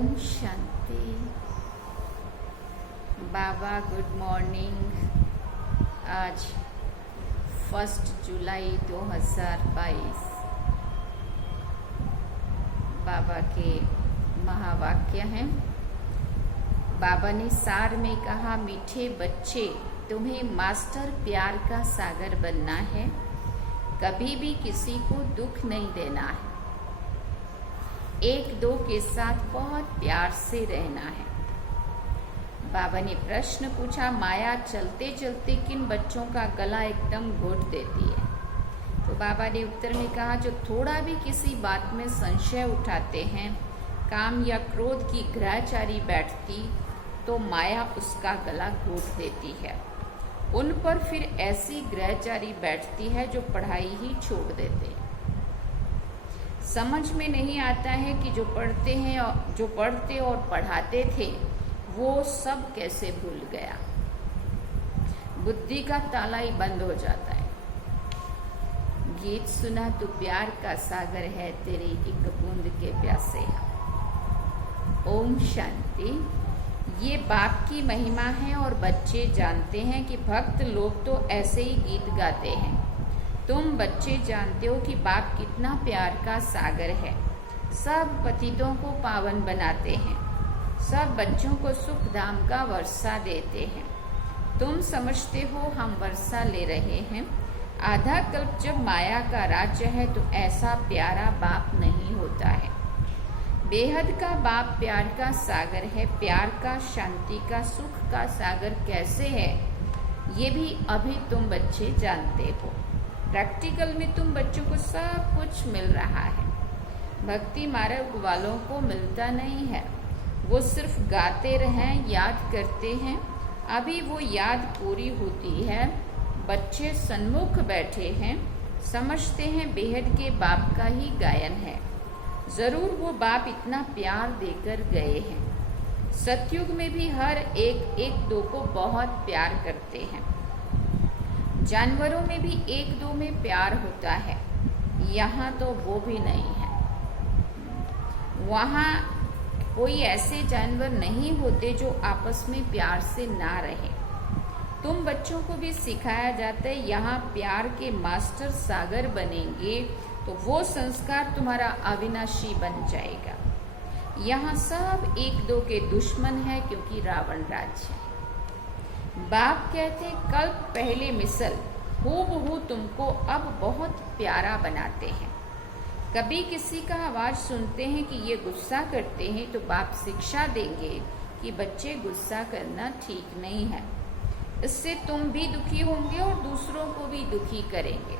ओम शांति। बाबा good morning. आज 1 जुलाई 2022 बाबा के महावाक्य हैं। बाबा ने सार में कहा, मीठे बच्चे, तुम्हें मास्टर प्यार का सागर बनना है। कभी भी किसी को दुख नहीं देना है। एक दो के साथ बहुत प्यार से रहना है। बाबा ने प्रश्न पूछा, माया चलते चलते किन बच्चों का गला एकदम घोट देती है? तो बाबा ने उत्तर में कहा, जो थोड़ा भी किसी बात में संशय उठाते हैं, काम या क्रोध की ग्रहचारी बैठती तो माया उसका गला घोट देती है। उन पर फिर ऐसी ग्रहचारी बैठती है जो पढ़ाई ही छोड़ देते हैं। समझ में नहीं आता है कि जो पढ़ते और पढ़ाते थे वो सब कैसे भूल गया। बुद्धि का ताला ही बंद हो जाता है। गीत सुना तो प्यार का सागर है, तेरी एक बूंद के प्यासे। ओम शांति। ये बाप की महिमा है और बच्चे जानते हैं कि भक्त लोग तो ऐसे ही गीत गाते हैं। तुम बच्चे जानते हो कि बाप कितना प्यार का सागर है। सब पतितों को पावन बनाते हैं। सब बच्चों को सुख धाम का वर्षा देते हैं। तुम समझते हो हम वर्षा ले रहे हैं। आधा कल्प जब माया का राज्य है तो ऐसा प्यारा बाप नहीं होता है। बेहद का बाप प्यार का सागर है। प्यार का, शांति का, सुख का सागर कैसे है, ये भी अभी तुम बच्चे जानते हो। प्रैक्टिकल में तुम बच्चों को सब कुछ मिल रहा है। भक्ति मार्ग वालों को मिलता नहीं है। वो सिर्फ गाते रहें, याद करते हैं। अभी वो याद पूरी होती है। बच्चे सन्मुख बैठे हैं, समझते हैं बेहद के बाप का ही गायन है। जरूर वो बाप इतना प्यार देकर गए हैं। सतयुग में भी हर एक दो को बहुत प्यार करते हैं। जानवरों में भी एक दो में प्यार होता है। यहाँ तो वो भी नहीं है। वहाँ कोई ऐसे जानवर नहीं होते जो आपस में प्यार से ना रहे। तुम बच्चों को भी सिखाया जाता है, यहाँ प्यार के मास्टर सागर बनेंगे तो वो संस्कार तुम्हारा अविनाशी बन जाएगा। यहाँ सब एक दो के दुश्मन है क्योंकि रावण राज्य है। बाप कहते, कल्प पहले मिसल हूबहू तुमको अब बहुत प्यारा बनाते हैं। कभी किसी का आवाज सुनते हैं कि ये गुस्सा करते हैं तो बाप शिक्षा देंगे कि बच्चे गुस्सा करना ठीक नहीं है। इससे तुम भी दुखी होंगे और दूसरों को भी दुखी करेंगे।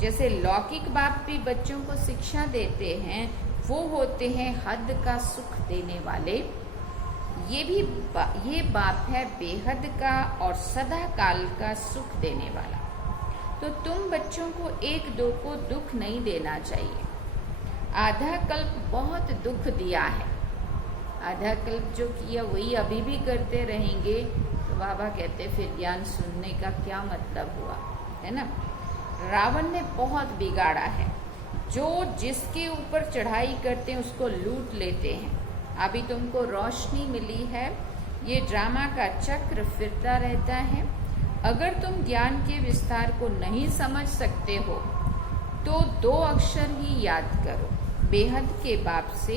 जैसे लौकिक बाप भी बच्चों को शिक्षा देते हैं, वो होते हैं हद का सुख देने वाले। ये बाप है बेहद का और सदा काल का सुख देने वाला। तो तुम बच्चों को एक दो को दुख नहीं देना चाहिए। आधा कल्प बहुत दुख दिया है। आधा कल्प जो किया वही अभी भी करते रहेंगे तो बाबा कहते फिर ज्ञान सुनने का क्या मतलब हुआ, है ना। रावण ने बहुत बिगाड़ा है। जो जिसके ऊपर चढ़ाई करते हैं उसको लूट लेते हैं। अभी तुमको रोशनी मिली है। ये ड्रामा का चक्र फिरता रहता है। अगर तुम ज्ञान के विस्तार को नहीं समझ सकते हो तो 2 अक्षर ही याद करो। बेहद के बाप से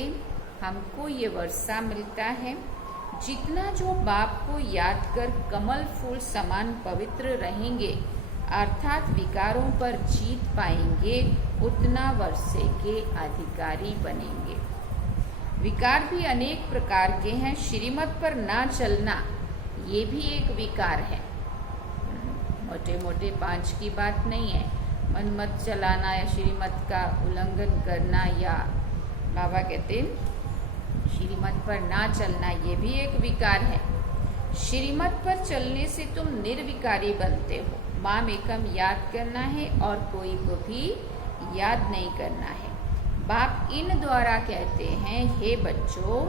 हमको ये वर्षा मिलता है। जितना जो बाप को याद कर कमल फूल समान पवित्र रहेंगे, अर्थात विकारों पर जीत पाएंगे, उतना वर्षे के अधिकारी बनेंगे। विकार भी अनेक प्रकार के हैं। श्रीमत पर ना चलना ये भी एक विकार है। मोटे मोटे 5 की बात नहीं है। मन मत चलाना या श्रीमत का उल्लंघन करना, या बाबा कहते श्रीमत पर ना चलना, ये भी एक विकार है। श्रीमत पर चलने से तुम निर्विकारी बनते हो। माम एकम याद करना है और कोई को भी याद नहीं करना है। बाप इन द्वारा कहते हैं, हे बच्चों,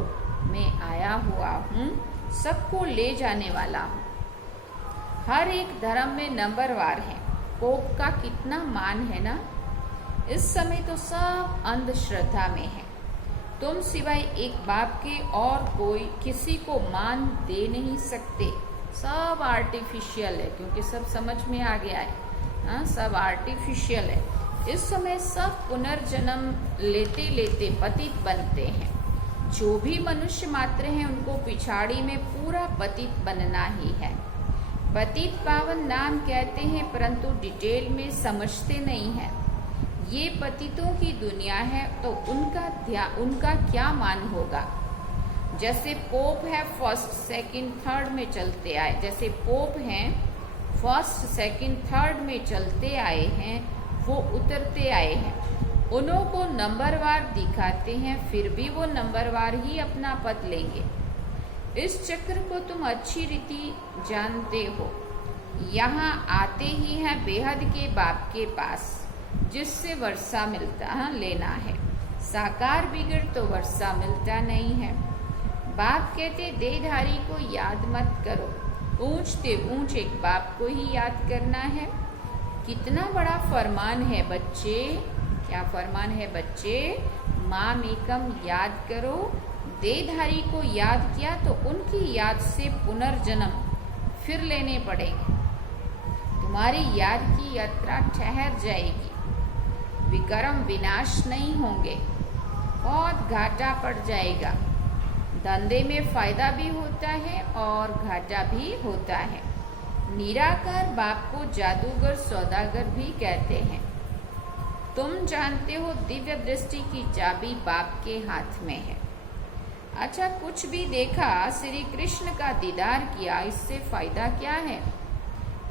मैं आया हुआ हूँ, सबको ले जाने वाला हूँ। हर एक धर्म में नंबरवार है। पोप का कितना मान है ना। इस समय तो सब अंधश्रद्धा में है। तुम सिवाय एक बाप के और कोई किसी को मान दे नहीं सकते। सब आर्टिफिशियल है, क्योंकि सब समझ में आ गया है। हाँ, सब आर्टिफिशियल है। इस समय सब पुनर्जन्म लेते लेते पतित बनते हैं। जो भी मनुष्य मात्र हैं उनको पिछाड़ी में पूरा पतित बनना ही है। पतित पावन नाम कहते हैं, परंतु डिटेल में समझते नहीं है। ये पतितों की दुनिया है, तो उनका क्या मान होगा। जैसे पोप है, फर्स्ट सेकंड थर्ड में चलते आए, जैसे पोप हैं फर्स्ट सेकंड थर्ड में चलते आए हैं, वो उतरते आए हैं। उन्हों को नंबरवार दिखाते हैं, फिर भी वो नंबरवार ही अपना पद लेंगे। इस चक्र को तुम अच्छी रीति जानते हो। यहाँ आते ही है बेहद के बाप के पास, जिससे वर्षा मिलता लेना है। साकार बिगड़ तो वर्षा मिलता नहीं है। बाप कहते देहधारी को याद मत करो, ऊंचते ऊंच एक बाप को ही याद करना है। कितना बड़ा फरमान है बच्चे। क्या फरमान है बच्चे? माम एकम याद करो। देहधारी को याद किया तो उनकी याद से पुनर्जन्म फिर लेने पड़ेंगे। तुम्हारी याद की यात्रा ठहर जाएगी। विक्रम विनाश नहीं होंगे, बहुत घाटा पड़ जाएगा। धंधे में फायदा भी होता है और घाटा भी होता है। निराकार बाप को जादूगर सौदागर भी कहते हैं। तुम जानते हो दिव्य दृष्टि की चाबी बाप के हाथ में है। अच्छा, कुछ भी देखा, श्री कृष्ण का दीदार किया, इससे फायदा क्या है?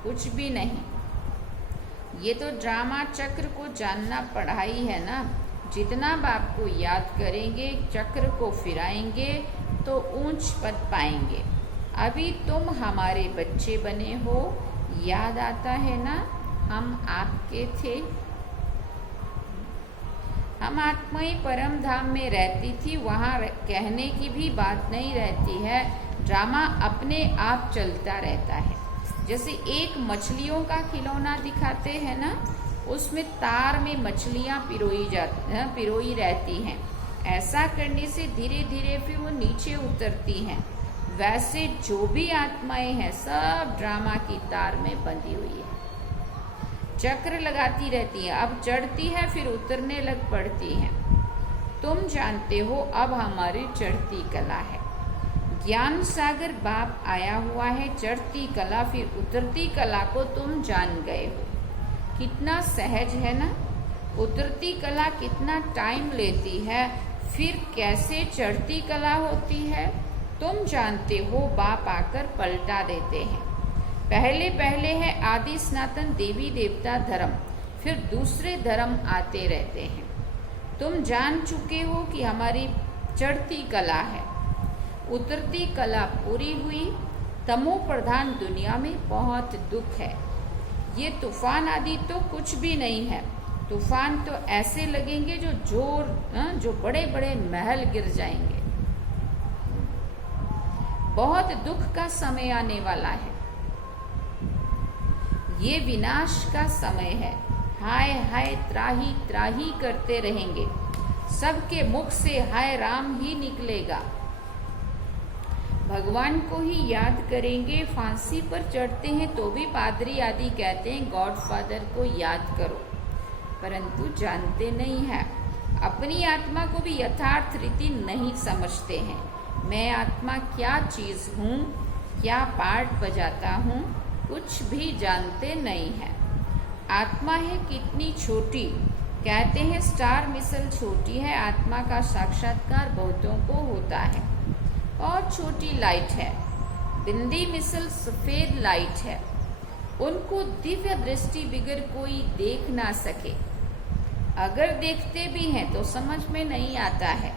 कुछ भी नहीं। ये तो ड्रामा चक्र को जानना पढ़ाई है ना। जितना बाप को याद करेंगे, चक्र को फिराएंगे तो ऊंच पद पाएंगे। अभी तुम हमारे बच्चे बने हो, याद आता है ना? हम आपके थे। हम आत्माएं परम धाम में रहती थी, वहाँ कहने की भी बात नहीं रहती है। ड्रामा अपने आप चलता रहता है। जैसे एक मछलियों का खिलौना दिखाते हैं ना, उसमें तार में मछलियाँ पिरोई रहती हैं। ऐसा करने से धीरे धीरे फिर वो नीचे उतरती हैं। वैसे जो भी आत्माएं हैं सब ड्रामा की तार में बंधी हुई है, चक्र लगाती रहती है। अब चढ़ती है फिर उतरने लग पड़ती हैं। तुम जानते हो अब हमारी चढ़ती कला है। ज्ञान सागर बाप आया हुआ है। चढ़ती कला फिर उतरती कला को तुम जान गए हो। कितना सहज है ना। उतरती कला कितना टाइम लेती है, फिर कैसे चढ़ती कला होती है तुम जानते हो। बाप आकर पलटा देते हैं। पहले पहले है आदि सनातन देवी देवता धर्म, फिर दूसरे धर्म आते रहते हैं। तुम जान चुके हो कि हमारी चढ़ती कला है। उतरती कला पूरी हुई। तमो प्रधान दुनिया में बहुत दुख है। ये तूफान आदि तो कुछ भी नहीं है। तूफान तो ऐसे लगेंगे जो बड़े बड़े महल गिर जाएंगे। बहुत दुख का समय आने वाला है। ये विनाश का समय है। हाय हाय त्राही त्राही करते रहेंगे। सबके मुख से हाय राम ही निकलेगा। भगवान को ही याद करेंगे। फांसी पर चढ़ते हैं तो भी पादरी आदि कहते हैं गॉडफादर को याद करो, परंतु जानते नहीं है। अपनी आत्मा को भी यथार्थ रीति नहीं समझते हैं। मैं आत्मा क्या चीज हूँ, क्या पार्ट बजाता हूँ, कुछ भी जानते नहीं है। आत्मा है कितनी छोटी। कहते हैं स्टार मिसल छोटी है, आत्मा का साक्षात्कार बहुतों को होता है। और छोटी लाइट है। बिंदी मिसल सफेद लाइट है। उनको दिव्य दृष्टि बिगर कोई देख ना सके। अगर देखते भी हैं तो समझ में नहीं आता है।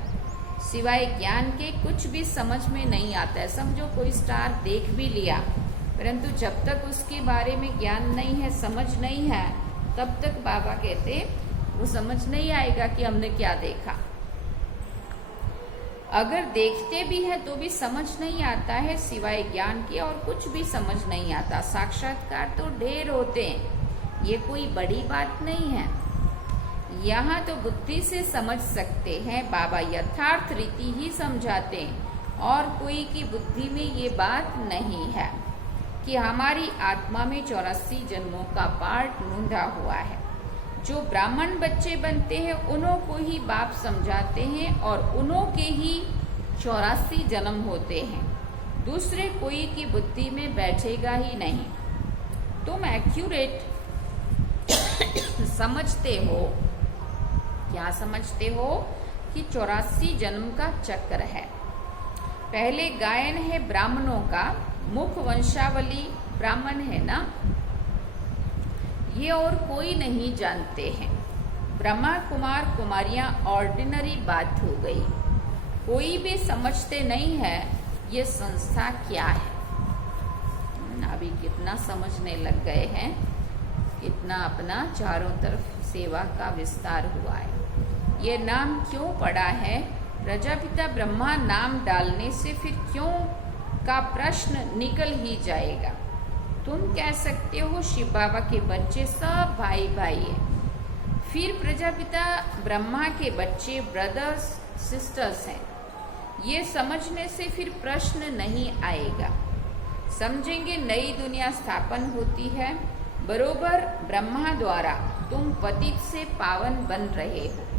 सिवाय ज्ञान के कुछ भी समझ में नहीं आता है। समझो कोई स्टार देख भी लिया, परंतु जब तक उसके बारे में ज्ञान नहीं है, समझ नहीं है, तब तक बाबा कहते वो समझ नहीं आएगा कि हमने क्या देखा। अगर देखते भी है तो भी समझ नहीं आता है। सिवाय ज्ञान के और कुछ भी समझ नहीं आता। साक्षात्कार तो ढेर होते हैं, ये कोई बड़ी बात नहीं है। यहाँ तो बुद्धि से समझ सकते हैं, बाबा यथार्थ रीति ही समझाते हैं और कोई की बुद्धि में ये बात नहीं है कि हमारी आत्मा में 84 जन्मों का पार्ट नूंदा हुआ है। जो ब्राह्मण बच्चे बनते हैं उन्हों को ही बाप समझाते हैं और उन्हों के ही 84 जन्म होते हैं, दूसरे कोई की बुद्धि में बैठेगा ही नहीं। तुम एक्यूरेट समझते हो, क्या समझते हो कि 84 जन्म का चक्र है। पहले गायन है ब्राह्मणों का, मुख वंशावली ब्राह्मण है ना, ये और कोई नहीं जानते हैं। ब्रह्मा कुमार कुमारियां ऑर्डिनरी बात हो गई, कोई भी समझते नहीं है ये संस्था क्या है। अभी कितना समझने लग गए हैं, कितना अपना चारों तरफ सेवा का विस्तार हुआ है। ये नाम क्यों पड़ा है? प्रजापिता ब्रह्मा नाम डालने से फिर क्यों का प्रश्न निकल ही जाएगा। तुम कह सकते हो शिव बाबा के बच्चे सब भाई भाई हैं, फिर प्रजापिता ब्रह्मा के बच्चे ब्रदर्स सिस्टर्स हैं। ये समझने से फिर प्रश्न नहीं आएगा। समझेंगे नई दुनिया स्थापन होती है, बरोबर ब्रह्मा द्वारा तुम पतित से पावन बन रहे हो।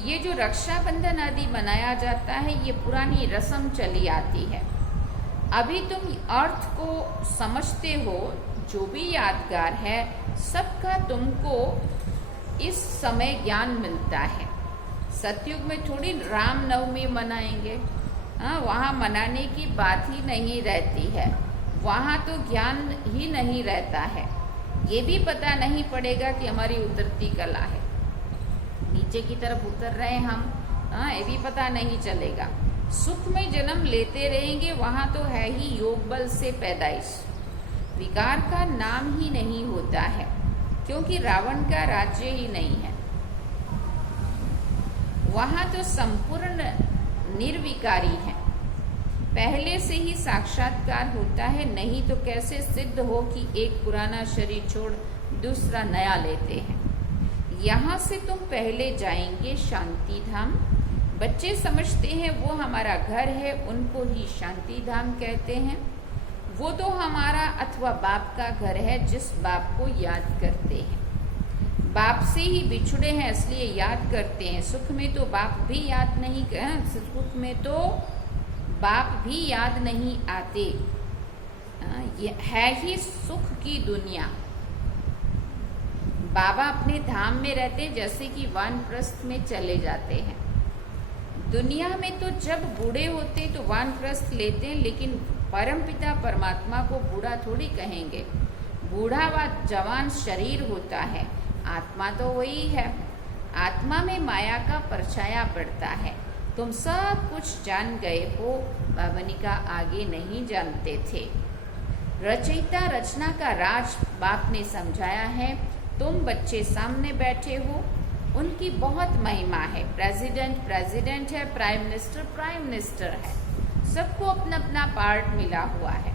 ये जो रक्षाबंधन आदि मनाया जाता है ये पुरानी रस्म चली आती है। अभी तुम अर्थ को समझते हो, जो भी यादगार है सबका तुमको इस समय ज्ञान मिलता है। सतयुग में थोड़ी रामनवमी मनाएंगे, वहाँ मनाने की बात ही नहीं रहती है, वहाँ तो ज्ञान ही नहीं रहता है। ये भी पता नहीं पड़ेगा कि हमारी उतरती कला है, नीचे की तरफ उतर रहे हम, ये भी पता नहीं चलेगा। सुख में जन्म लेते रहेंगे, वहाँ तो है ही योग बल से पैदाइश। विकार का नाम ही नहीं होता है, क्योंकि रावण का राज्य ही नहीं है। वहाँ तो संपूर्ण निर्विकारी है, पहले से ही साक्षात्कार होता है। नहीं तो कैसे सिद्ध हो कि एक पुराना शरीर छोड़ दूसरा नया लेते हैं। यहाँ से तुम पहले जाएंगे शांति धाम। बच्चे समझते हैं वो हमारा घर है, उनको ही शांति धाम कहते हैं। वो तो हमारा अथवा बाप का घर है, जिस बाप को याद करते हैं। बाप से ही बिछुड़े हैं इसलिए याद करते हैं। सुख में तो बाप भी याद नहीं, सुख में तो बाप भी याद नहीं आते। ये है ही सुख की दुनिया। बाबा अपने धाम में रहते, जैसे कि वानप्रस्थ में चले जाते हैं। दुनिया में तो जब बूढ़े होते तो वानप्रस्थ लेते हैं, लेकिन परमपिता परमात्मा को बूढ़ा थोड़ी कहेंगे। बूढ़ा व जवान शरीर होता है, आत्मा तो वही है। आत्मा में माया का परछाया पड़ता है। तुम सब कुछ जान गए हो, बाबनिका आगे नहीं जानते थे। रचयिता रचना का राज बाप ने समझाया है। तुम बच्चे सामने बैठे हो, उनकी बहुत महिमा है। प्रेसिडेंट प्रेसिडेंट है, प्राइम मिनिस्टर है, सबको अपना अपना पार्ट मिला हुआ है।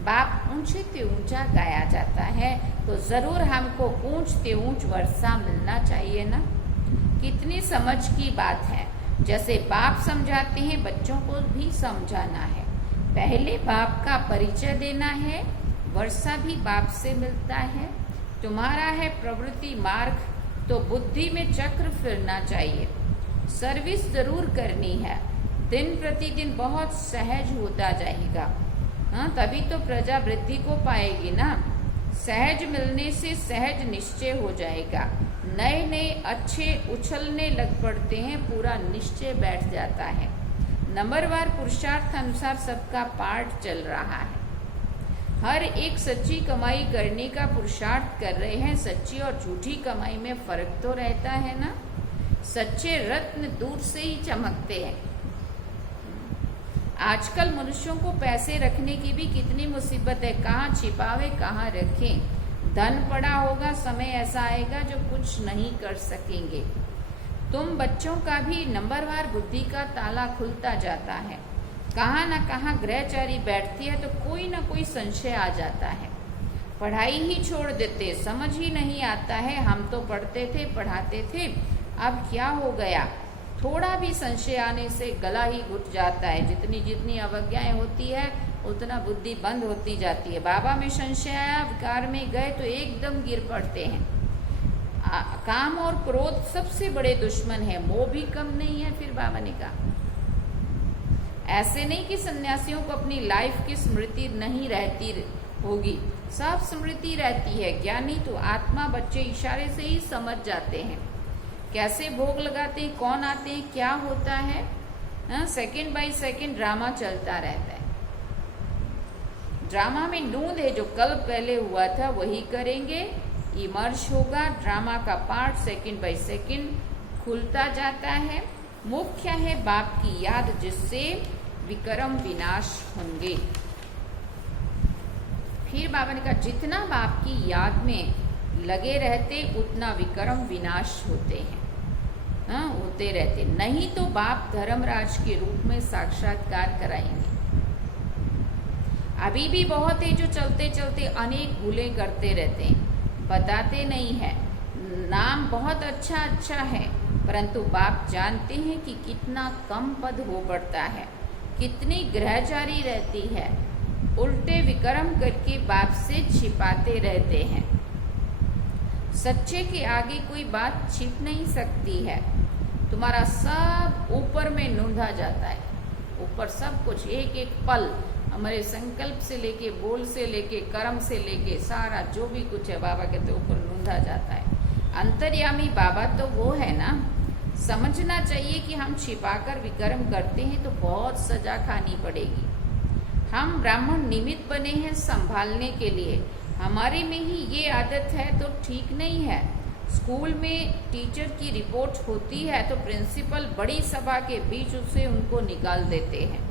बाप ऊंचे ते ऊंचा गाया जाता है, तो जरूर हमको ऊंच ते ऊंच वर्षा मिलना चाहिए ना। कितनी समझ की बात है। जैसे बाप समझाते हैं, बच्चों को भी समझाना है। पहले बाप का परिचय देना है, वर्षा भी बाप से मिलता है। तुम्हारा है प्रवृत्ति मार्ग, तो बुद्धि में चक्र फिरना चाहिए। सर्विस जरूर करनी है, दिन प्रतिदिन बहुत सहज होता जाएगा। तभी तो प्रजा वृद्धि को पाएगी ना। सहज मिलने से सहज निश्चय हो जाएगा। नए नए अच्छे उछलने लग पड़ते हैं, पूरा निश्चय बैठ जाता है। नंबरवार पुरुषार्थ अनुसार सबका पाठ चल रहा है। हर एक सच्ची कमाई करने का पुरुषार्थ कर रहे हैं। सच्ची और झूठी कमाई में फर्क तो रहता है ना। सच्चे रत्न दूर से ही चमकते हैं। आजकल मनुष्यों को पैसे रखने की भी कितनी मुसीबत है, कहाँ छिपावे कहाँ रखें। धन पड़ा होगा, समय ऐसा आएगा जो कुछ नहीं कर सकेंगे। तुम बच्चों का भी नंबरवार बुद्धि का ताला खुलता जाता है। कहाँ न कहाँ ग्रहचारी बैठती है तो कोई न कोई संशय आ जाता है। पढ़ाई ही छोड़ देते, समझ ही नहीं आता है, हम तो पढ़ते थे पढ़ाते थे, अब क्या हो गया। थोड़ा भी संशय आने से गला ही घुट जाता है। जितनी जितनी अवज्ञाएं होती है उतना बुद्धि बंद होती जाती है। बाबा में संशय आया, विकार में गए तो एकदम गिर पड़ते हैं। काम और क्रोध सबसे बड़े दुश्मन है, मोह भी कम नहीं है। फिर बाबा ने कहा ऐसे नहीं कि सन्यासियों को अपनी लाइफ की स्मृति नहीं रहती होगी, सब स्मृति रहती है। ज्ञानी तो आत्मा बच्चे इशारे से ही समझ जाते हैं, कैसे भोग लगाते हैं, कौन आते हैं, क्या होता है। सेकंड बाय सेकंड ड्रामा चलता रहता है। ड्रामा में नूंद है, जो कल पहले हुआ था वही करेंगे, इमर्ज होगा। ड्रामा का पार्ट सेकंड बाय सेकंड खुलता जाता है। मुख्य है बाप की याद, जिससे विक्रम विनाश होंगे। फिर बाबा ने कहा जितना बाप की याद में लगे रहते उतना विक्रम विनाश होते हैं, होते रहते। नहीं तो बाप धर्मराज के रूप में साक्षात्कार कराएंगे। अभी भी बहुत है जो चलते चलते अनेक भूलें करते रहते हैं, बताते नहीं है। नाम बहुत अच्छा है, परंतु बाप जानते हैं कि कितना कम पद हो पड़ता है, कितनी ग्रहचारी रहती है। उल्टे विक्रम करके बाप से छिपाते रहते हैं। सच्चे के आगे कोई बात छिप नहीं सकती है। तुम्हारा सब ऊपर में नूंधा जाता है, ऊपर सब कुछ, एक एक पल हमारे संकल्प से लेके, बोल से लेके, कर्म से लेके, सारा जो भी कुछ है बाबा कहते ऊपर नूंधा जाता है। अंतर्यामी बाबा तो वो है ना। समझना चाहिए कि हम छिपाकर विक्रम करते हैं तो बहुत सजा खानी पड़ेगी। हम ब्राह्मण निमित्त बने हैं संभालने के लिए, हमारे में ही ये आदत है तो ठीक नहीं है। स्कूल में टीचर की रिपोर्ट होती है तो प्रिंसिपल बड़ी सभा के बीच उसे उनको निकाल देते हैं।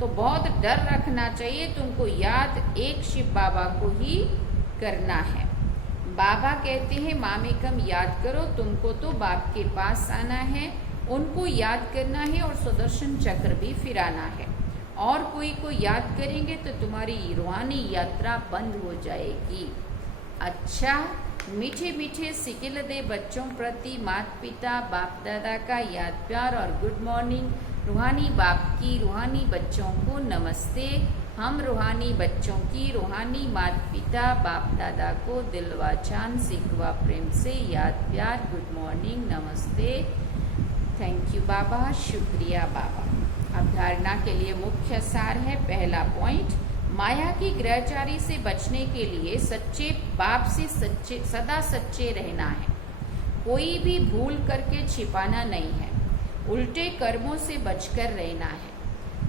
तो बहुत डर रखना चाहिए, तुमको याद एक शिव बाबा को ही करना है। बाबा कहते हैं मामेकम याद करो, तुमको तो बाप के पास आना है, उनको याद करना है और सुदर्शन चक्र भी फिराना है। और कोई को याद करेंगे तो तुम्हारी रूहानी यात्रा बंद हो जाएगी। अच्छा, मीठे मीठे सिकिल दे बच्चों प्रति माता पिता बाप दादा का याद प्यार और गुड मॉर्निंग। रूहानी बाप की रूहानी बच्चों को नमस्ते। हम रूहानी बच्चों की रूहानी माता पिता बाप दादा को दिलवा चांद सिकवा प्रेम से याद प्यार, गुड मॉर्निंग, नमस्ते, थैंक यू बाबा, शुक्रिया बाबा। अब धारणा के लिए मुख्य सार है। पहला पॉइंट, माया की ग्रहचारी से बचने के लिए सच्चे बाप से सदा सच्चे रहना है। कोई भी भूल करके छिपाना नहीं है, उल्टे कर्मों से बचकर रहना है।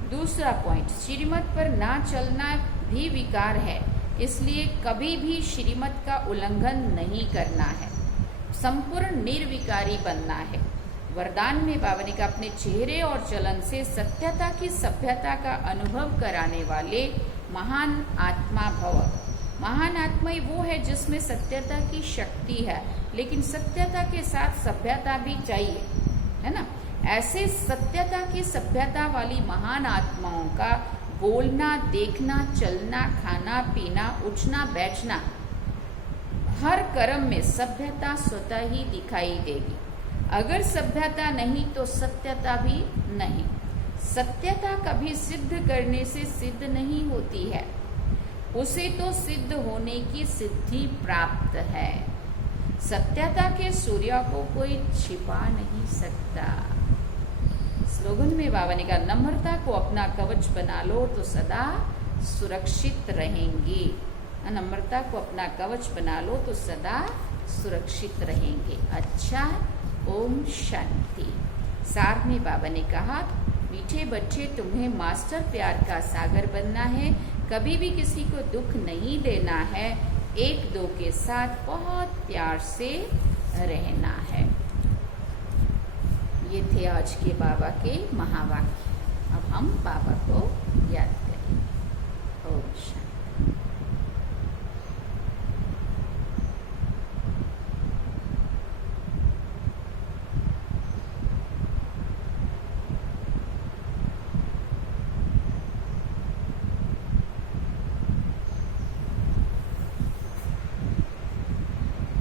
दूसरा पॉइंट, श्रीमत पर ना चलना भी विकार है, इसलिए कभी भी श्रीमत का उल्लंघन नहीं करना है। संपूर्ण निर्विकारी बनना है। वरदान में बाबा ने कहा अपने चेहरे और चलन से सत्यता की सभ्यता का अनुभव कराने वाले महान आत्मा भव। महान आत्मा ही वो है जिसमें सत्यता की शक्ति है, लेकिन सत्यता के साथ सभ्यता भी चाहिए, है ना। ऐसे सत्यता की सभ्यता वाली महान आत्माओं का बोलना, देखना, चलना, खाना पीना, उठना बैठना, हर कर्म में सभ्यता स्वतः ही दिखाई देगी। अगर सभ्यता नहीं तो सत्यता भी नहीं। सत्यता कभी सिद्ध करने से सिद्ध नहीं होती है, उसे तो सिद्ध होने की सिद्धि प्राप्त है। सत्यता के सूर्य को कोई छिपा नहीं सकता। स्लोगन में बाबा ने कहा नम्रता को अपना कवच बना लो तो सदा सुरक्षित रहेंगी। नम्रता को अपना कवच बना लो तो सदा सुरक्षित रहेंगे। अच्छा, ओम शांति। सार में बाबा ने कहा मीठे बच्चे, तुम्हें मास्टर प्यार का सागर बनना है, कभी भी किसी को दुख नहीं देना है, एक दो के साथ बहुत प्यार से रहना है। ये थे आज के बाबा के महावाक्य। अब हम बाबा को याद करें। ओम शांति।